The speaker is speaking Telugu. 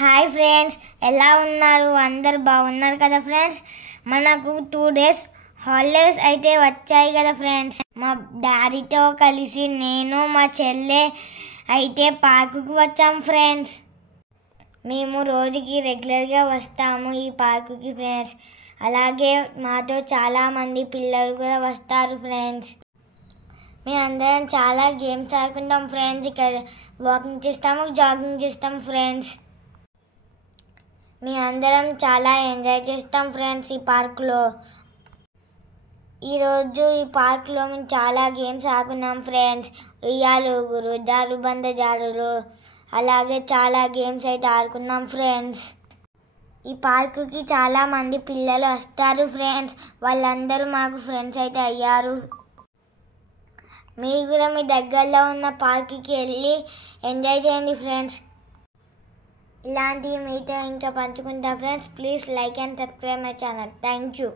హాయ్ ఫ్రెండ్స్, ఎలా ఉన్నారు? అందరు బాగున్నారు కదా ఫ్రెండ్స్. మనకు 2 days హాలిడేస్ అయితే వచ్చాయి కదా ఫ్రెండ్స్. మా డాడీతో కలిసి నేను మా చెల్లె అయితే పార్కుకు వచ్చాం ఫ్రెండ్స్. మేము రోజుకి రెగ్యులర్గా వస్తాము ఈ పార్కుకి ఫ్రెండ్స్. అలాగే మాతో చాలామంది పిల్లలు కూడా వస్తారు ఫ్రెండ్స్. మేము అందరం చాలా గేమ్స్ ఆడుకుంటాం ఫ్రెండ్స్. ఇక్కడ వాకింగ్ చేస్తాము, జాగింగ్ చేస్తాం ఫ్రెండ్స్. మేము అందరం చాలా ఎంజాయ్ చేస్తాం ఫ్రెండ్స్ ఈ పార్కులో. ఈరోజు ఈ పార్కులో మేము చాలా గేమ్స్ ఆడుకున్నాం ఫ్రెండ్స్. ఉయ్యాలూగురు, జారుబంద జారులు, అలాగే చాలా గేమ్స్ అయితే ఆడుకున్నాం ఫ్రెండ్స్. ఈ పార్కుకి చాలామంది పిల్లలు వస్తారు ఫ్రెండ్స్. వాళ్ళందరూ మాకు ఫ్రెండ్స్ అయితే అయ్యారు. మీరు కూడా మీ దగ్గరలో ఉన్న పార్కుకి వెళ్ళి ఎంజాయ్ చేయండి ఫ్రెండ్స్. ఇలాంటివి మీతో ఇంకా పంచుకుంటా friends. Please like and subscribe my channel. Thank you.